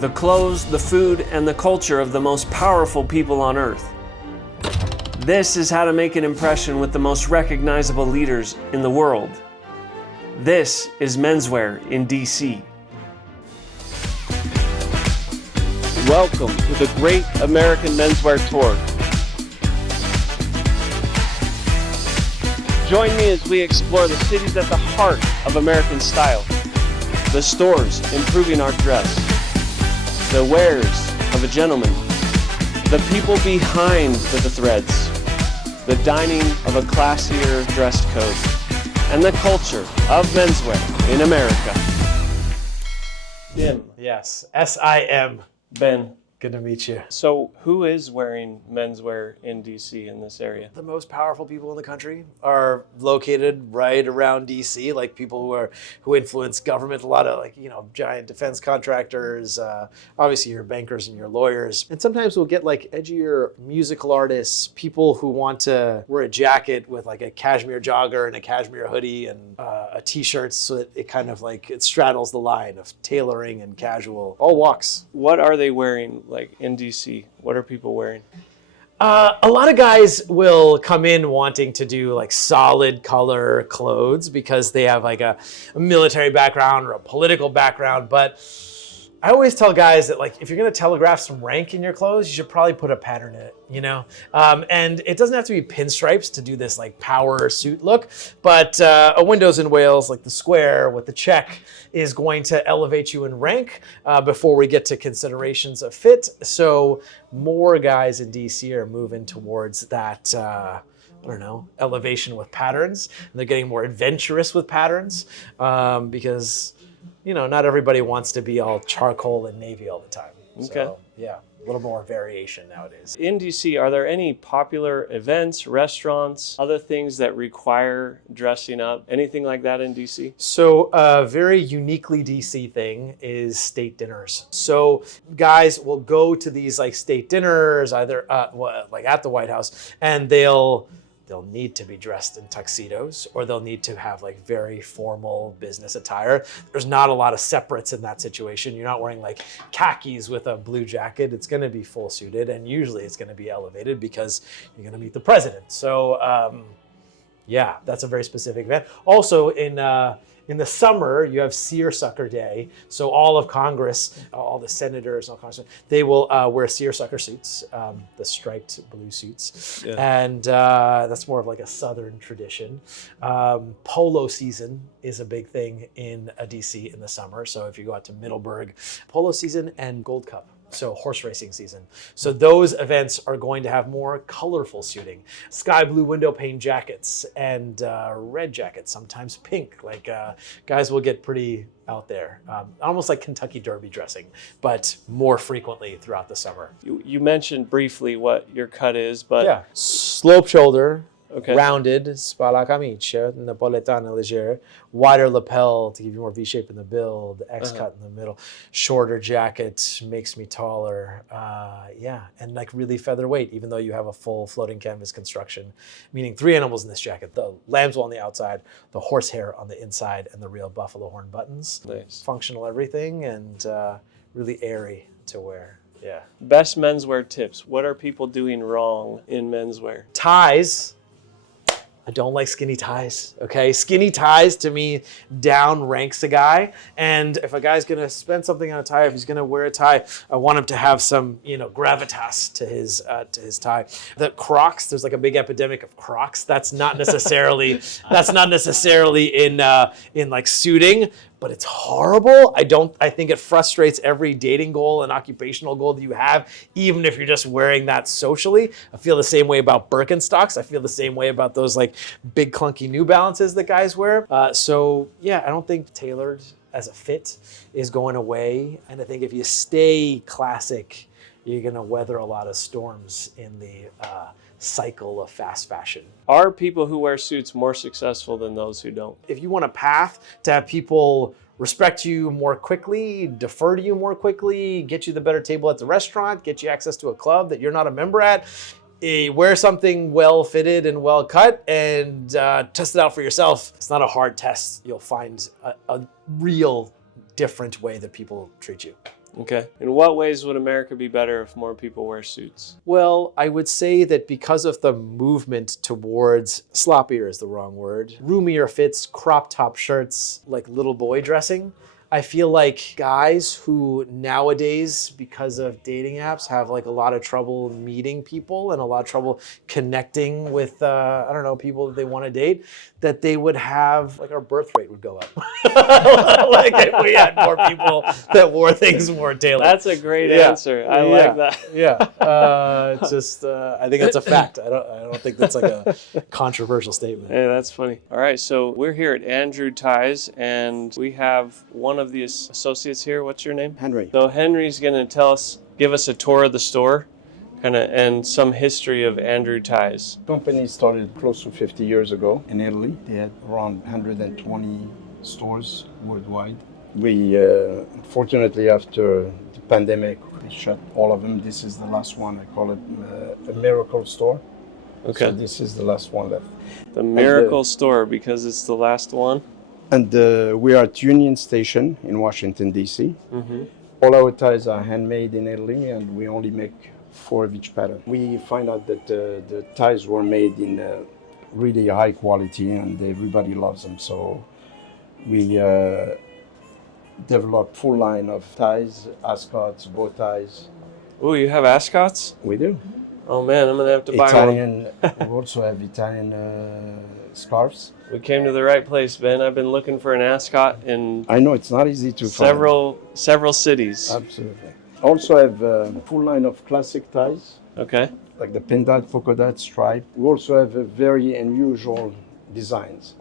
The clothes, the food, and the culture of the most powerful people on earth. This is how to make an impression with the most recognizable leaders in the world. This is Menswear in DC. Welcome to the Great American Menswear Tour. Join me as we explore the cities at the heart of American style, the stores improving our dress, the wares of a gentleman, the people behind the threads, the dining of a classier dress code, and the culture of menswear in America. Sim. Yes, S-I-M. Ben. Good to meet you. So who is wearing menswear in DC in this area? The most powerful people in the country are located right around DC, like people who influence government, a lot of giant defense contractors, obviously your bankers and your lawyers. And sometimes we'll get like edgier musical artists, people who want to wear a jacket with like a cashmere jogger and a cashmere hoodie and a t-shirt so that it kind of like it straddles the line of tailoring and casual, all walks. What are they wearing? Like in DC, what are people wearing? A lot of guys will come in wanting to do like solid color clothes because they have like a military background or a political background. But I always tell guys that like if you're going to telegraph some rank in your clothes, you should probably put a pattern in it, you know? And it doesn't have to be pinstripes to do this like power suit look, but a windows in Wales, like the square with the check, is going to elevate you in rank before we get to considerations of fit. So more guys in DC are moving towards that, elevation with patterns. And they're getting more adventurous with patterns because not everybody wants to be all charcoal and navy all the time. Okay. So, yeah, a little more variation nowadays. In DC, are there any popular events, restaurants, other things that require dressing up? Anything like that in DC? So a very uniquely DC thing is state dinners. So guys will go to these like state dinners, either like at the White House, and they'll need to be dressed in tuxedos, or they'll need to have like very formal business attire. There's not a lot of separates in that situation. You're not wearing like khakis with a blue jacket. It's going to be full suited, and usually it's going to be elevated because you're going to meet the president. So yeah, that's a very specific event. Also in the summer, you have Seersucker Day. So all of Congress, all the senators, all Congressmen, they will wear seersucker suits, the striped blue suits. Yeah. And that's more of like a Southern tradition. Polo season is a big thing in DC in the summer. So if you go out to Middleburg, polo season and Gold Cup. So horse racing season. So those events are going to have more colorful suiting. Sky blue window pane jackets and red jackets, sometimes pink. Like guys will get pretty out there. Almost like Kentucky Derby dressing, but more frequently throughout the summer. You mentioned briefly what your cut is, but... Yeah, slope shoulder. Okay. Rounded, spalla camicia, napoletana leggere, wider lapel to give you more V-shape in the build, X-cut in the middle, shorter jacket makes me taller, and like really featherweight, even though you have a full floating canvas construction, meaning 3 animals in this jacket, the lambswool on the outside, the horsehair on the inside, and the real buffalo horn buttons. Nice. Functional everything, and really airy to wear. Yeah. Best menswear tips. What are people doing wrong in menswear? Ties. I don't like skinny ties, okay? Skinny ties, to me, down ranks a guy. And if a guy's gonna spend something on a tie, if he's gonna wear a tie, I want him to have some, gravitas to his tie. The Crocs, there's like a big epidemic of Crocs. That's not necessarily in like suiting, but it's horrible. I think it frustrates every dating goal and occupational goal that you have, even if you're just wearing that socially. I feel the same way about Birkenstocks. I feel the same way about those like big clunky New Balances that guys wear. So yeah, I don't think tailored as a fit is going away. And I think if you stay classic, you're gonna weather a lot of storms in the cycle of fast fashion. Are people who wear suits more successful than those who don't? If you want a path to have people respect you more quickly, defer to you more quickly, get you the better table at the restaurant, get you access to a club that you're not a member at, wear something well fitted and well cut and test it out for yourself. It's not a hard test. You'll find a real different way that people treat you. Okay. In what ways would America be better if more people wear suits? Well, I would say that because of the movement towards, sloppier is the wrong word, roomier fits, crop top shirts, like little boy dressing, I feel like guys who nowadays, because of dating apps, have like a lot of trouble meeting people and a lot of trouble connecting with, I don't know, people that they want to date, that they would have, like our birth rate would go up. Like if we had more people that wore things more tailored. That's a great answer. I like that. It's just, I think that's a fact. I don't think that's like a controversial statement. Hey, that's funny. All right, so we're here at Andrew Ties, and we have one of the associates here. What's your name? Henry. So Henry's going to give us a tour of the store, and some history of Andrew Ties. The company started close to 50 years ago in Italy. They had around 120 stores worldwide. We, unfortunately, after the pandemic, we shut all of them. This is the last one. I call it a miracle store. Okay. So this is the last one left. The miracle store, because it's the last one. And we are at Union Station in Washington, D.C. Mm-hmm. All our ties are handmade in Italy, and we only make 4 of each pattern. We find out that the ties were made in really high quality, and everybody loves them. So we developed full line of ties, ascots, bow ties. Oh, you have ascots? We do. Oh man, I'm gonna have to buy Italian. We also have Italian scarves. one. We came to the right place, Ben. I've been looking for an ascot in I know it's not easy to several cities. Absolutely. Also have a full line of classic ties, Okay. like the pin dot, polka dot, stripe. We also have very unusual designs,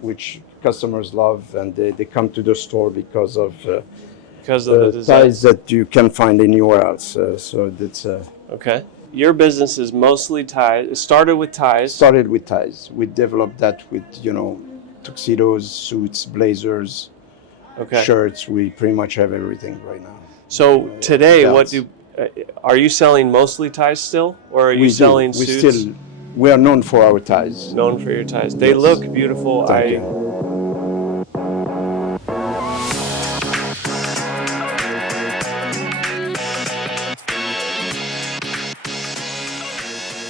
which customers love, and they come to the store because of the design. ties that you can't find anywhere else. So that's Okay. Your business is mostly ties. It started with ties. started with ties. We developed that with tuxedos, suits, blazers, Okay. shirts. We pretty much have everything right now. So today, belts. are you selling mostly ties still, or are you We selling do. suits? We are known for our ties. Known for your ties. They Yes. look beautiful. Thank you.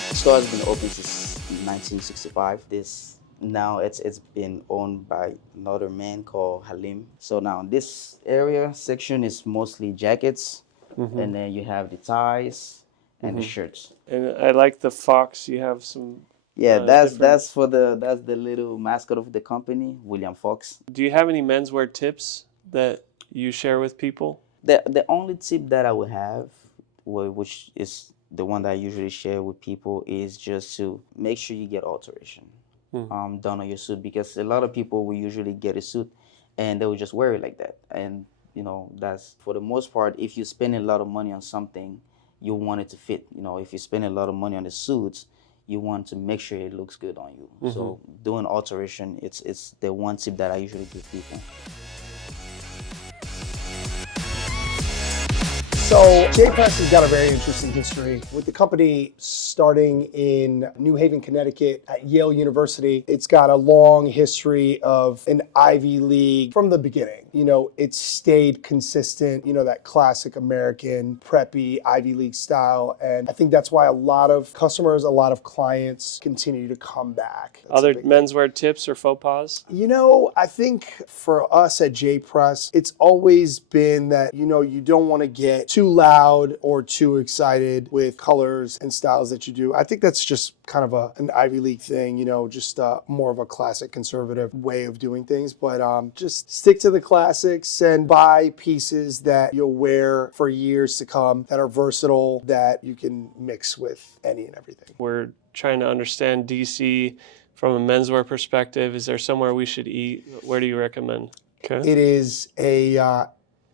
The store has been open since 1965. Now it's been owned by another man called Halim. So now this area section is mostly jackets, and then you have the ties and the shirts. And I like the fox. You have some. Yeah, different- that's the little mascot of the company, William Fox. Do you have any menswear tips that you share with people? The only tip that I would have, which is the one that I usually share with people, is just to make sure you get alteration done on your suit, because a lot of people will usually get a suit and they will just wear it like that. And that's, for the most part, if you spend a lot of money on something, you want it to fit. If you spend a lot of money on the suits, you want to make sure it looks good on you. So doing alteration, it's the one tip that I usually give people. So J.Press has got a very interesting history. With the company starting in New Haven, Connecticut at Yale University, it's got a long history of an Ivy League from the beginning. It's stayed consistent, that classic American preppy Ivy League style. And I think that's why a lot of customers, a lot of clients continue to come back. That's Other a big thing. menswear tips or faux pas? I think for us at J.Press, it's always been that, you don't want to get too loud or too excited with colors and styles that you do. I think that's just kind of an Ivy League thing, just more of a classic conservative way of doing things. But just stick to the classics and buy pieces that you'll wear for years to come, that are versatile, that you can mix with any and everything. We're trying to understand DC from a menswear perspective. Is there somewhere we should eat? Where do you recommend? Okay. It is a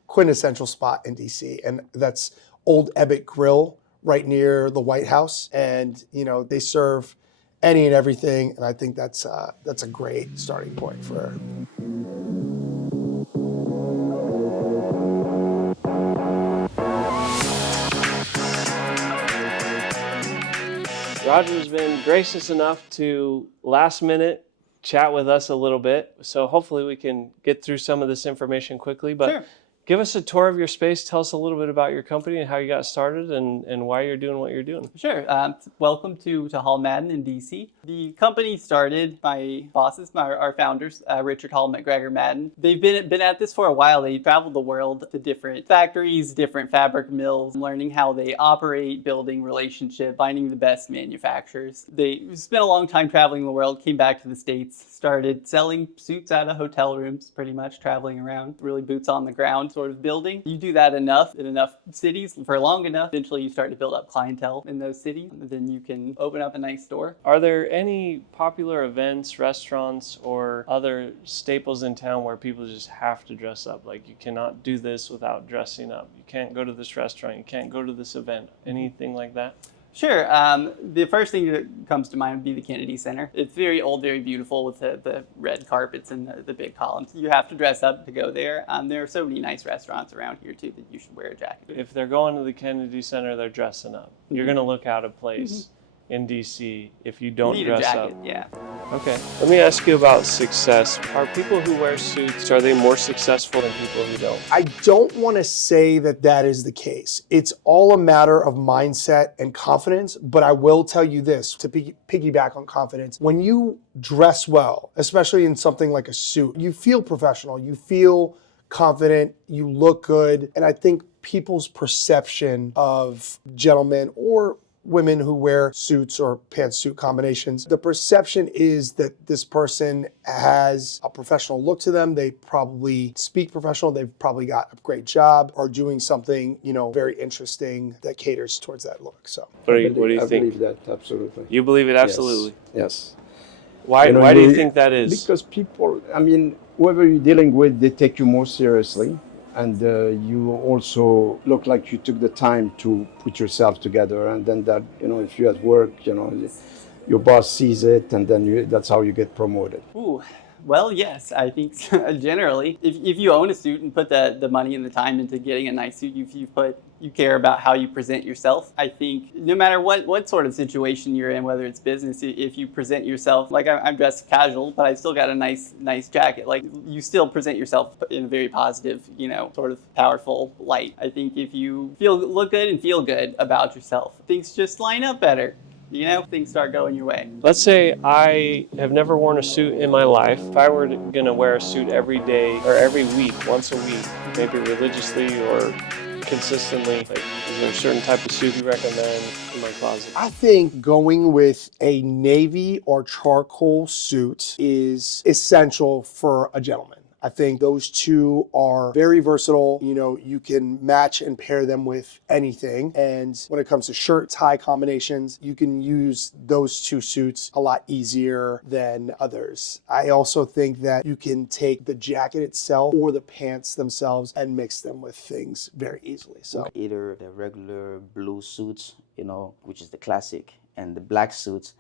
quintessential spot in DC, and that's Old Ebbitt Grill right near the White House. And they serve any and everything, and I think that's a great starting point for. Roger's been gracious enough to last minute chat with us a little bit. So hopefully we can get through some of this information quickly. But Sure. Give us a tour of your space. Tell us a little bit about your company and how you got started and why you're doing what you're doing. Sure. Welcome to Hall Madden in DC. The company started by bosses, our founders, Richard Hall and McGregor Madden. They've been at this for a while. They traveled the world to different factories, different fabric mills, learning how they operate, building relationships, finding the best manufacturers. They spent a long time traveling the world, came back to the States, started selling suits out of hotel rooms, pretty much traveling around, really boots on the ground sort of building. You do that enough in enough cities for long enough, eventually you start to build up clientele in those cities. Then you can open up a nice store. Are there any popular events, restaurants, or other staples in town where people just have to dress up? Like, you cannot do this without dressing up. You can't go to this restaurant. You can't go to this event. Anything like that? Sure. The first thing that comes to mind would be the Kennedy Center. It's very old, very beautiful with the red carpets and the big columns. You have to dress up to go there. There are so many nice restaurants around here, too, that you should wear a jacket. If they're going to the Kennedy Center, they're dressing up. You're going to look out of place in DC if you don't You need dress a jacket, up. yeah. Okay. Let me ask you about success. Are people who wear suits, are they more successful than people who don't? I don't want to say that is the case. It's all a matter of mindset and confidence, but I will tell you this, to piggyback on confidence. When you dress well, especially in something like a suit, you feel professional, you feel confident, you look good, and I think people's perception of gentlemen or women who wear suits or pantsuit combinations, the perception is that this person has a professional look to them. They probably speak professional. They've probably got a great job or doing something, very interesting that caters towards that look. So, What do you I think? believe that, absolutely. You believe it absolutely? Yes. Why You know, do you think that is? Because people, whoever you're dealing with, they take you more seriously. And you also look like you took the time to put yourself together. And then that, if you're at work, your boss sees it, and then that's how you get promoted. Ooh. Well, yes, I think generally, if you own a suit and put the money and the time into getting a nice suit, you care about how you present yourself. I think no matter what sort of situation you're in, whether it's business, if you present yourself, like I'm dressed casual, but I've still got a nice jacket, like you still present yourself in a very positive, sort of powerful light. I think if you look good and feel good about yourself, things just line up better. Things start going your way. Let's say I have never worn a suit in my life. If I were going to wear a suit every day or every week, once a week, maybe religiously or consistently, is there a certain type of suit you recommend in my closet? I think going with a navy or charcoal suit is essential for a gentleman. I think those two are very versatile. You can match and pair them with anything. And when it comes to shirt tie combinations, you can use those two suits a lot easier than others. I also think that you can take the jacket itself or the pants themselves and mix them with things very easily. So Either the regular blue suits, which is the classic, and the black suits,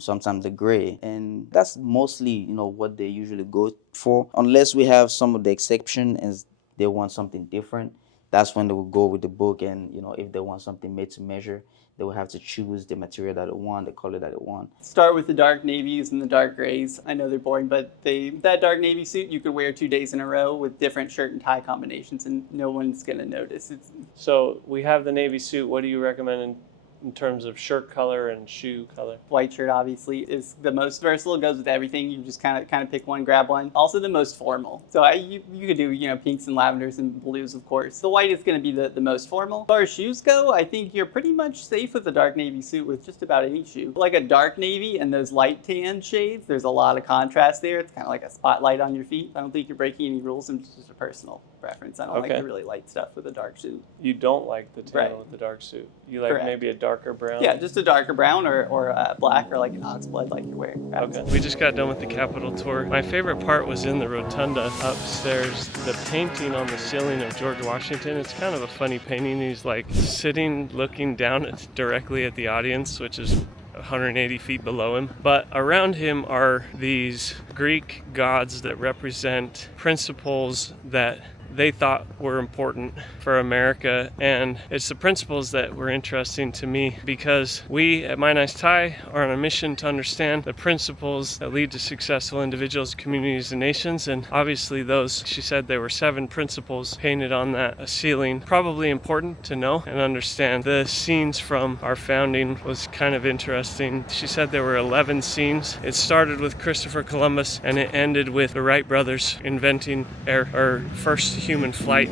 sometimes the gray, and that's mostly what they usually go for, unless we have some of the exception and they want something different. That's when they will go with the book, and if they want something made to measure, they will have to choose the material that they want, the color that they want. Start with the dark navies and the dark grays. I know they're boring, but that dark navy suit you could wear 2 days in a row with different shirt and tie combinations, and no one's gonna notice. So we have the navy suit. What do you recommend in terms of shirt color and shoe color? White shirt obviously is the most versatile. It goes with everything. You just kind of pick one, grab one. Also the most formal. So you could do pinks and lavenders and blues, of course. The white is going to be the most formal. As far as shoes go, I think you're pretty much safe with a dark navy suit with just about any shoe. Like a dark navy and those light tan shades, there's a lot of contrast there. It's kind of like a spotlight on your feet. I don't think you're breaking any rules. It's just a personal preference. I don't like the really light stuff with a dark suit. You don't like the tan Right. with the dark suit. You like Correct. maybe a darker brown? Yeah, just a darker brown or black or like an oxblood like you're wearing. Okay. We just got done with the Capitol tour. My favorite part was in the rotunda upstairs. The painting on the ceiling of George Washington. It's kind of a funny painting. He's like sitting, looking down directly at the audience, which is 180 feet below him. But around him are these Greek gods that represent principles that they thought were important for America. And it's the principles that were interesting to me, because we at MyNiceTie are on a mission to understand the principles that lead to successful individuals, communities, and nations. And obviously those, she said there were 7 principles painted on that ceiling. Probably important to know and understand. The scenes from our founding was kind of interesting. She said there were 11 scenes. It started with Christopher Columbus and it ended with the Wright brothers inventing our first human flight.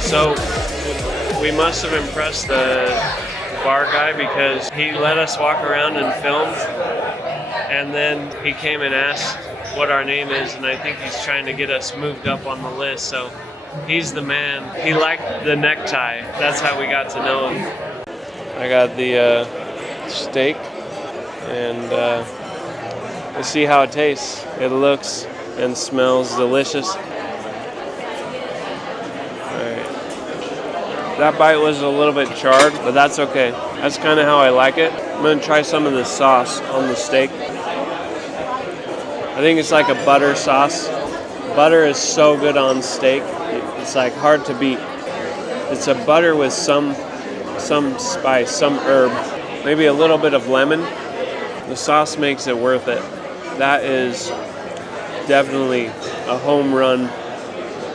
So we must have impressed the bar guy, because he let us walk around and film, and then he came and asked what our name is, and I think he's trying to get us moved up on the list. So he's the man. He liked the necktie. That's how we got to know him. I got the steak, and let's see how it tastes. It looks and smells delicious. That bite was a little bit charred, but that's okay. That's kind of how I like it. I'm gonna try some of the sauce on the steak. I think it's like a butter sauce. Butter is so good on steak. It's like hard to beat. It's a butter with some spice, some herb, maybe a little bit of lemon. The sauce makes it worth it. That is definitely a home run,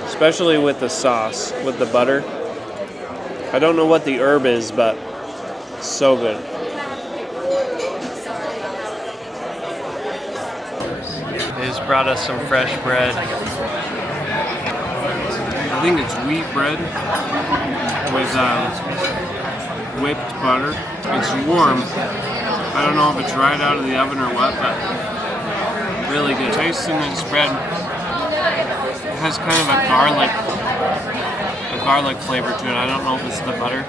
especially with the sauce, with the butter. I don't know what the herb is, but so good. He's brought us some fresh bread. I think it's wheat bread with whipped butter. It's warm. I don't know if it's right out of the oven or what, but really good. Tasting this bread, it has kind of a garlic flavor to it. I don't know if it's the butter.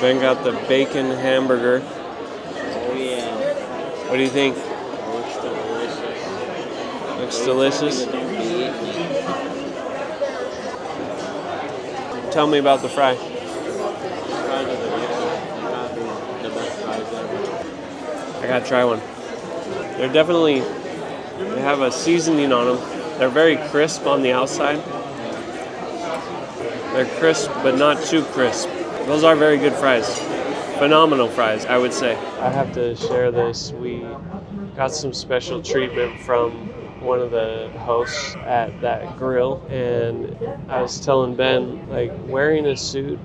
Ben got the bacon hamburger. Oh yeah. What do you think? Looks delicious. Looks delicious? Tell me about the fry. I gotta try one. They have a seasoning on them. They're very crisp on the outside. They're crisp, but not too crisp. Those are very good fries. Phenomenal fries, I would say. I have to share this. We got some special treatment from one of the hosts at that grill, and I was telling Ben, like, wearing a suit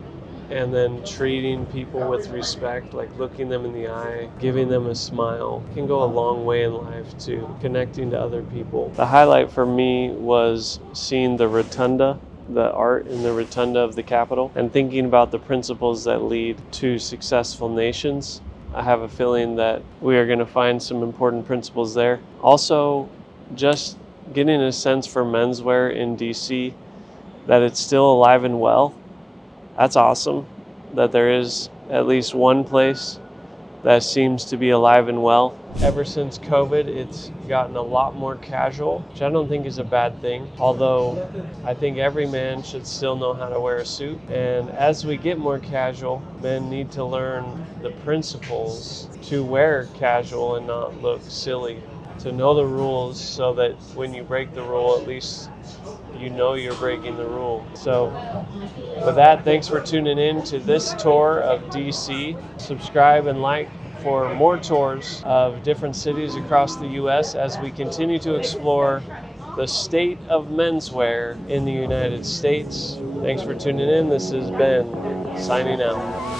and then treating people with respect, like looking them in the eye, giving them a smile, can go a long way in life to connecting to other people. The highlight for me was seeing the rotunda, the art in the rotunda of the Capitol, and thinking about the principles that lead to successful nations. I have a feeling that we are going to find some important principles there. Also, just getting a sense for menswear in DC, that it's still alive and well. That's awesome, that there is at least one place that seems to be alive and well. Ever since COVID, it's gotten a lot more casual, which I don't think is a bad thing, although I think every man should still know how to wear a suit. And as we get more casual, men need to learn the principles to wear casual and not look silly, to know the rules so that when you break the rule, at least you know you're breaking the rule. So with that, thanks for tuning in to this tour of DC. Subscribe and like for more tours of different cities across the U.S. as we continue to explore the state of menswear in the United States. Thanks for tuning in. This is Ben signing out.